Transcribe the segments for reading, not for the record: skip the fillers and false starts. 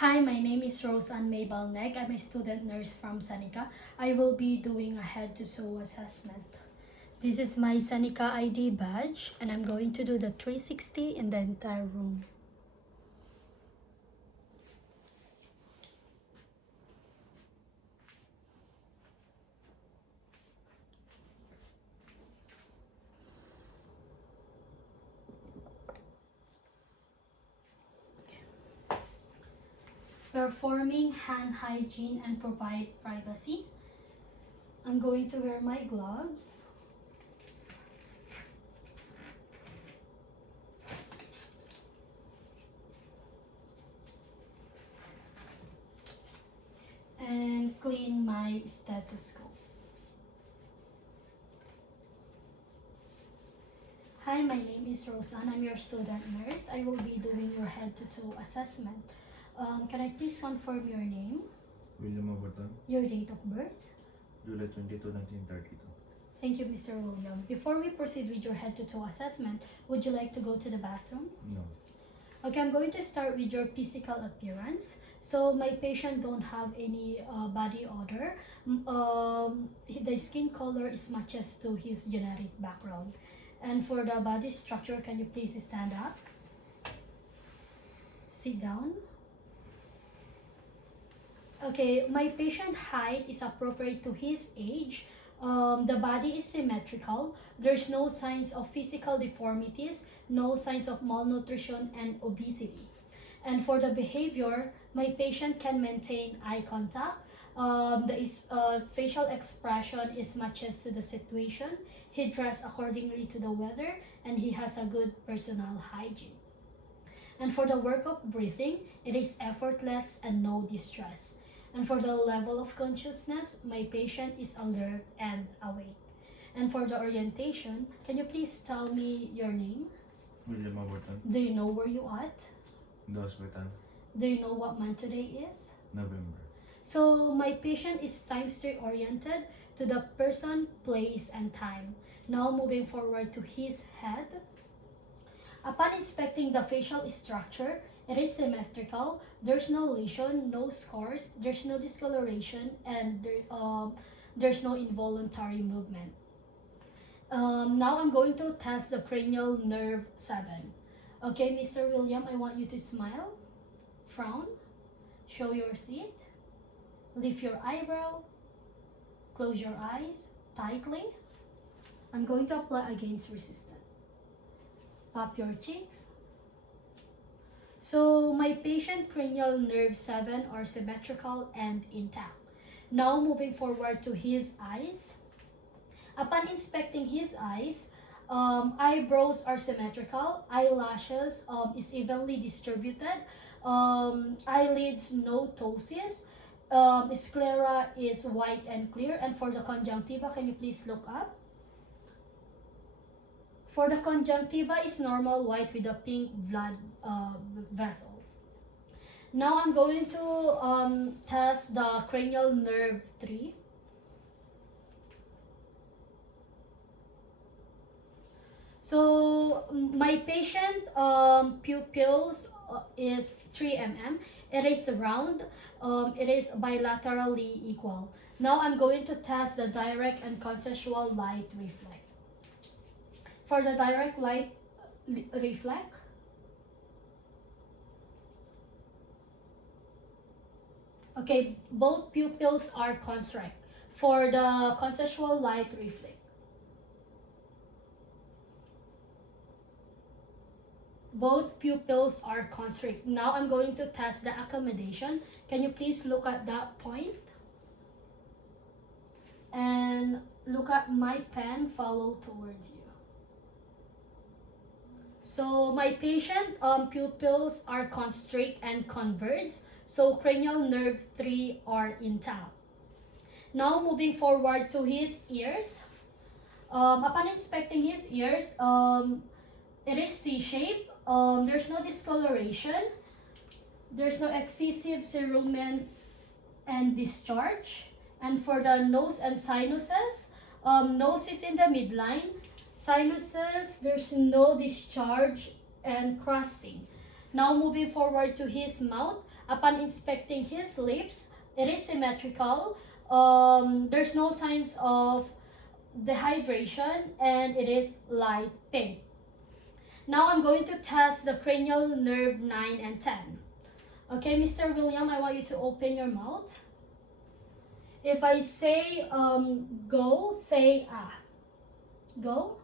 Hi, my name is Roseanne Mabel Neck. I'm a student nurse from Seneca. I will be doing a head to toe assessment. This is my Seneca ID badge, and I'm going to do the 360 in the entire room. Performing hand hygiene and provide privacy. I'm going to wear my gloves. And clean my stethoscope. Hi, my name is Roseanne. I'm your student nurse. I will be doing your head to toe assessment. Can I please confirm your name, William Overton, your date of birth? July 22, 1932. Thank you, Mr. William. Before we proceed with your head to toe assessment, would you like to go to the bathroom? No. Okay, I'm going to start with your physical appearance. So my patient don't have any body odor. The skin color is matches to his genetic background. And for the body structure, can you please stand up? Sit down. Okay, my patient height is appropriate to his age. The body is symmetrical. There's no signs of physical deformities, no signs of malnutrition and obesity. And for the behavior, my patient can maintain eye contact. The facial expression is matches to the situation. He dressed accordingly to the weather, and he has a good personal hygiene. And for the work of breathing, it is effortless and no distress. And for the level of consciousness, my patient is alert and awake. And for the orientation, can you please tell me your name? William Overton, Do you know where you at? the hospital, Do you know what month today is? November. So my patient is time street oriented to the person, place, and time. Now moving forward to his head. Upon inspecting the facial structure, it is symmetrical. There's no lesion, no scars, there's no discoloration, and there's no involuntary movement. Now I'm going to test the cranial nerve 7. Okay, Mr. William, I want you to smile, frown, show your teeth, lift your eyebrow, close your eyes tightly. I'm going to apply against resistance. Pop your cheeks. So my patient cranial nerve 7 are symmetrical and intact. Now moving forward to his eyes. Upon inspecting his eyes, eyebrows are symmetrical, eyelashes is evenly distributed, eyelids no ptosis, sclera is white and clear, and for the conjunctiva, can you please look up? For the conjunctiva is normal white with a pink blood vessel. Now I'm going to test the cranial nerve 3. So my patient pupils is 3 mm. It is round. It is bilaterally equal. Now I'm going to test the direct and consensual light reflex. For the direct light reflex, okay, both pupils are constrict. For the consensual light reflex, both pupils are constrict. Now I'm going to test the accommodation. Can you please look at that point? And look at my pen, follow towards you. So my patient pupils are constrict and converge. So cranial nerve 3 are intact. Now moving forward to his ears. Upon inspecting his ears, it is C-shaped. There's no discoloration. There's no excessive cerumen and discharge. And for the nose and sinuses, nose is in the midline. Sinuses, there's no discharge and crusting. Now moving forward to his mouth, Upon inspecting his lips, it is symmetrical. There's no signs of dehydration, and it is light pink. Now I'm going to test the cranial nerve 9 and 10. Okay, Mr. William, I want you to open your mouth. If I say go, say ah. Go.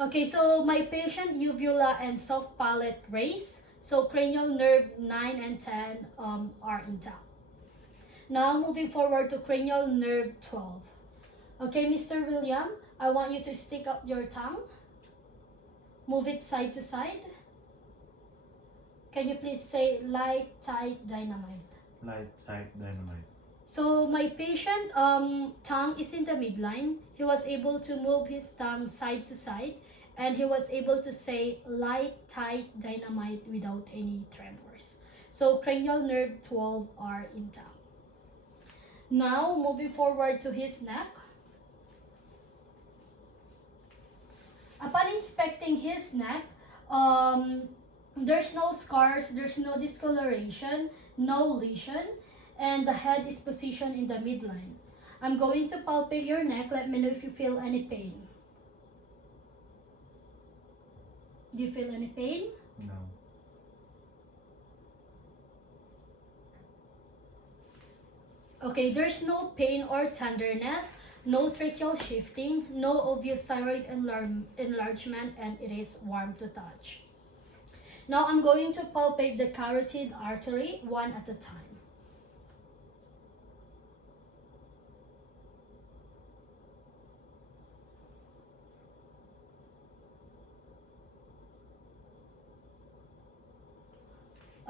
Okay, so my patient uvula and soft palate raise. So cranial nerve 9 and 10 are intact. Now moving forward to cranial nerve 12. Okay, Mr. William, I want you to stick out your tongue. Move it side to side. Can you please say light, tight, dynamite? Light, tight, dynamite. So my patient tongue is in the midline. He was able to move his tongue side to side, and he was able to say light, tight, dynamite without any tremors. So cranial nerve 12 are intact. Now moving forward to his neck. Upon inspecting his neck, there's no scars, there's no discoloration, no lesion, and the head is positioned in the midline. I'm going to palpate your neck. Let me know if you feel any pain. Do you feel any pain? No. Okay, there's no pain or tenderness, no tracheal shifting, no obvious thyroid enlargement, and it is warm to touch. Now I'm going to palpate the carotid artery one at a time.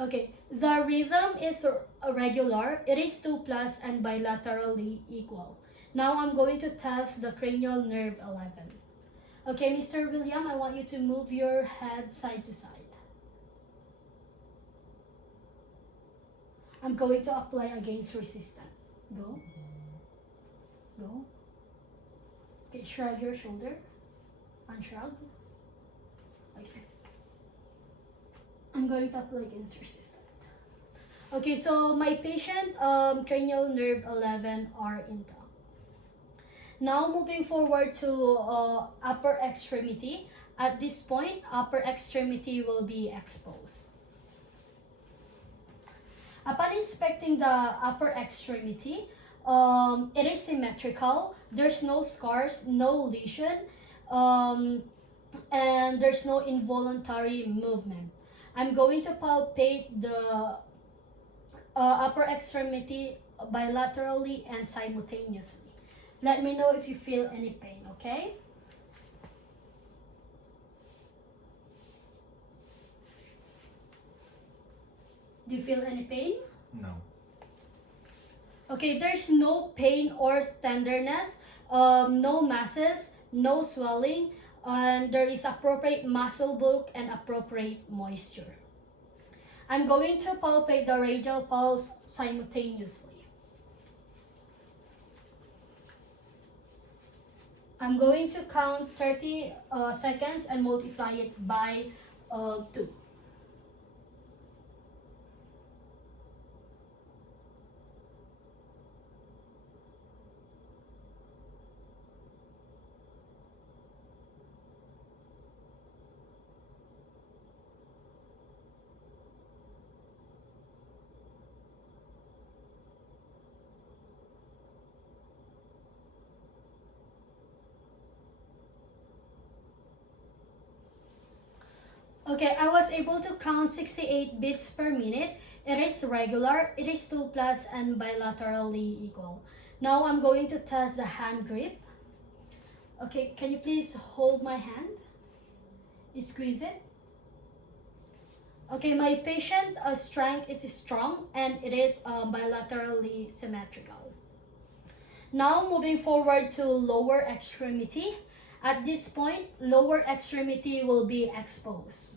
Okay, the rhythm is regular. It is 2+ and bilaterally equal. Now I'm going to test the cranial nerve 11. Okay, Mr. William, I want you to move your head side to side. I'm going to apply against resistance. Go. Go. Okay, shrug your shoulder. Unshrug. Okay. I'm going to apply against resistance. Okay, so my patient cranial nerve 11 are intact. Now moving forward to upper extremity. At this point, upper extremity will be exposed. Upon inspecting the upper extremity, it is symmetrical. There's no scars, no lesion, and there's no involuntary movement. I'm going to palpate the upper extremity bilaterally and simultaneously. Let me know if you feel any pain, okay? Do you feel any pain? No. Okay, there's no pain or tenderness, no masses, no swelling, and there is appropriate muscle bulk and appropriate moisture. I'm going to palpate the radial pulse simultaneously. I'm going to count 30 seconds and multiply it by 2. Okay, I was able to count 68 beats per minute. It is regular, it is 2+ and bilaterally equal. Now I'm going to test the hand grip. Okay, can you please hold my hand? Squeeze it. Okay, my patient strength is strong and it is bilaterally symmetrical. Now moving forward to lower extremity. At this point, lower extremity will be exposed.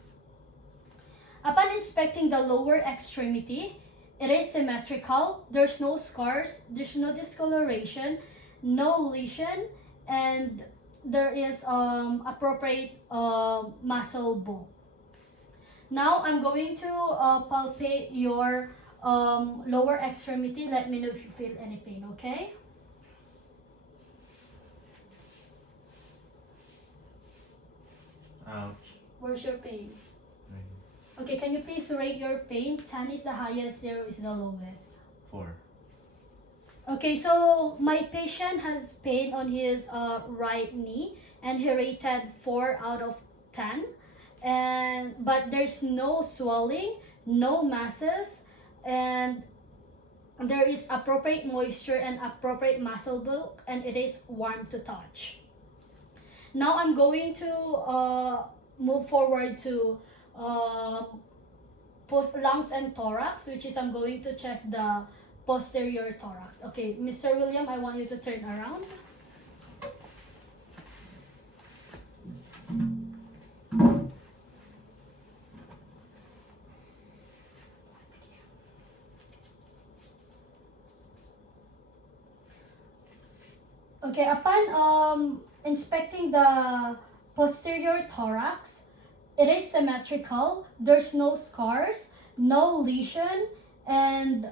Upon inspecting the lower extremity, it is symmetrical. There's no scars, there's no discoloration, no lesion, and there is appropriate muscle bulk. Now I'm going to palpate your lower extremity. Let me know if you feel any pain, okay? Ouch. Where's your pain? Right. Okay, can you please rate your pain? 10 is the highest, 0 is the lowest. 4. Okay, so my patient has pain on his right knee and he rated 4 out of 10. But there's no swelling, no masses, and there is appropriate moisture and appropriate muscle bulk, and it is warm to touch. Now I'm going to move forward to lungs and thorax, which is I'm going to check the posterior thorax. Okay, Mr. William, I want you to turn around. Okay, upon inspecting the posterior thorax, it is symmetrical. There's no scars, no lesion, and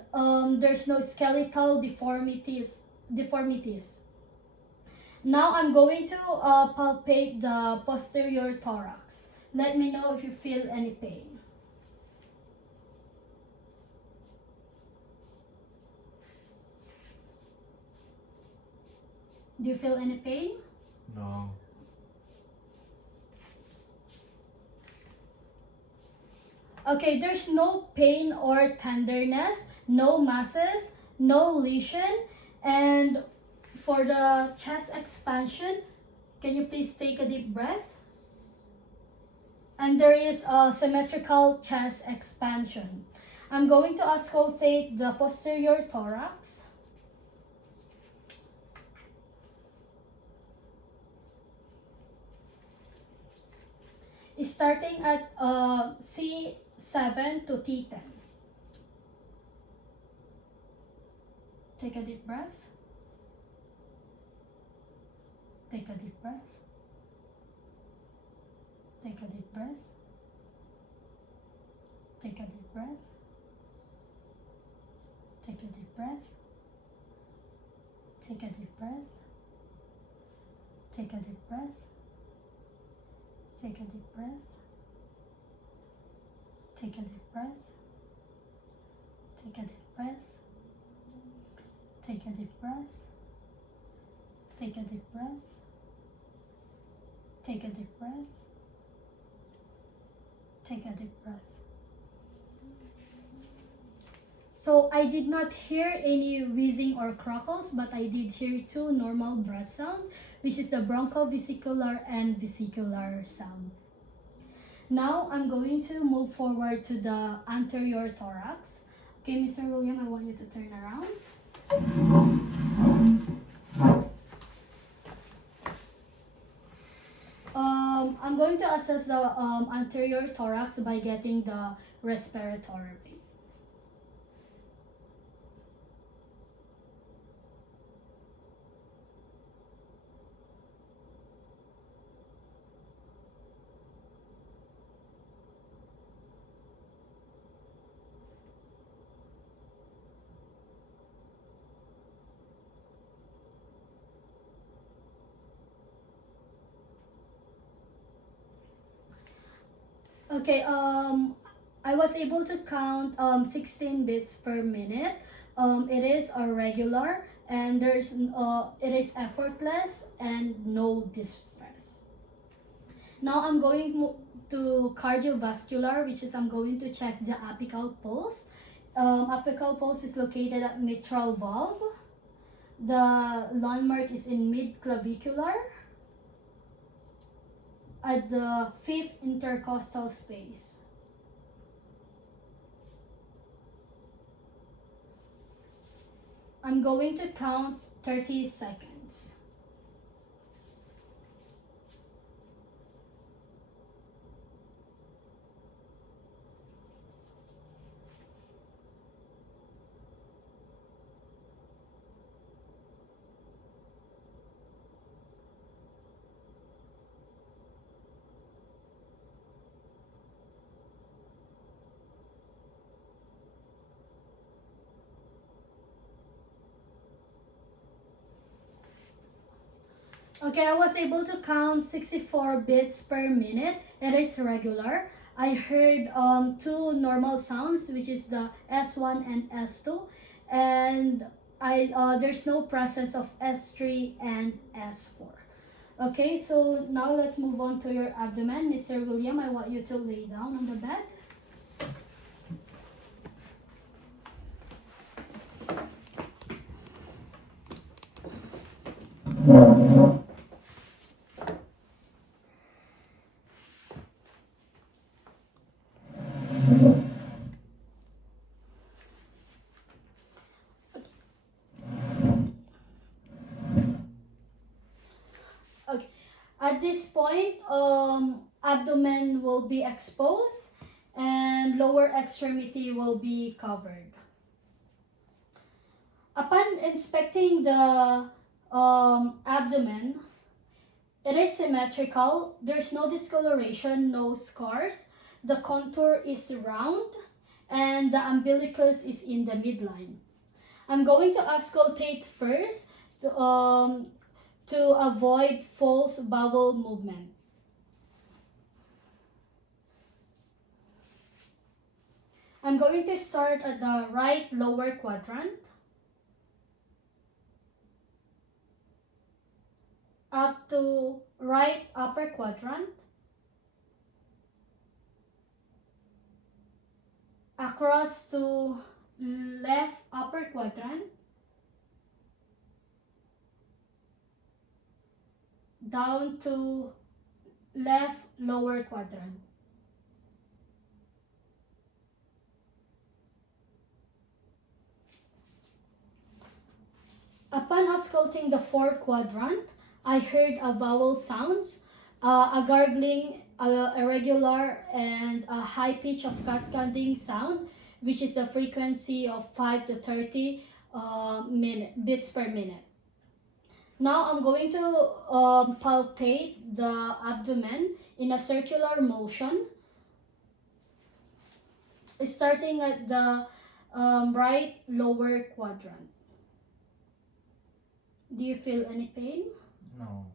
there's no skeletal deformities. Now I'm going to palpate the posterior thorax. Let me know if you feel any pain. Do you feel any pain? No. Okay, there's no pain or tenderness, no masses, no lesion, and for the chest expansion, can you please take a deep breath? And there is a symmetrical chest expansion. I'm going to auscultate the posterior thorax. Starting at C7 to T10. Take a deep breath. Take a deep breath. Take a deep breath. Take a deep breath. Take a deep breath. Take a deep breath. Take a deep breath. Take a deep breath. Take a deep breath. Take a deep breath. Take a deep breath. Take a deep breath. Take a deep breath. Take a deep breath. So I did not hear any wheezing or crackles, but I did hear 2 normal breath sound, which is the bronchovesicular and vesicular sound. Now I'm going to move forward to the anterior thorax. Okay, Mr. William, I want you to turn around. I'm going to assess the anterior thorax by getting the respiratory rate. Okay, I was able to count 16 beats per minute. It is a regular, and it is effortless and no distress. Now I'm going to cardiovascular, which is I'm going to check the apical pulse. Apical pulse is located at mitral valve. The landmark is in mid-clavicular at the 5th intercostal space. I'm going to count 30 seconds. Okay, I was able to count 64 beats per minute. It is regular. I heard two normal sounds, which is the S1 and S2, and there's no presence of S3 and S4. Okay, so now let's move on to your abdomen. Mr. William, I want you to lay down on the bed. Okay, at this point, abdomen will be exposed and lower extremity will be covered. Upon inspecting the abdomen, it is symmetrical. There's no discoloration, no scars. The contour is round and the umbilicus is in the midline. I'm going to auscultate first to avoid false bowel movement. I'm going to start at the right lower quadrant, up to right upper quadrant, across to left upper quadrant, down to left lower quadrant. Upon ausculting the fourth quadrant, I heard a vowel sounds, a gargling, a irregular, and a high pitch of cascading sound, which is a frequency of 5 to 30 beats per minute. Now I'm going to palpate the abdomen in a circular motion, starting at the right lower quadrant. Do you feel any pain? No.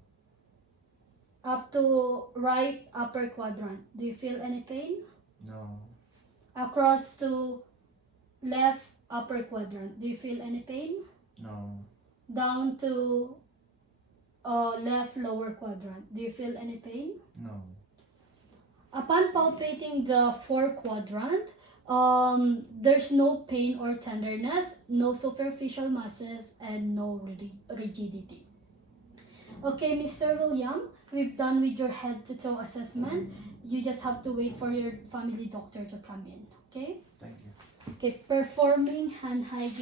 Up to right upper quadrant. Do you feel any pain? No. Across to left upper quadrant. Do you feel any pain? No. Down to left lower quadrant. Do you feel any pain? No. Upon palpating the fourth quadrant, there's no pain or tenderness, no superficial masses, and no rigidity. Okay, Mr. William, we've done with your head to toe assessment. You just have to wait for your family doctor to come in, okay? Thank you. Okay, performing hand hygiene.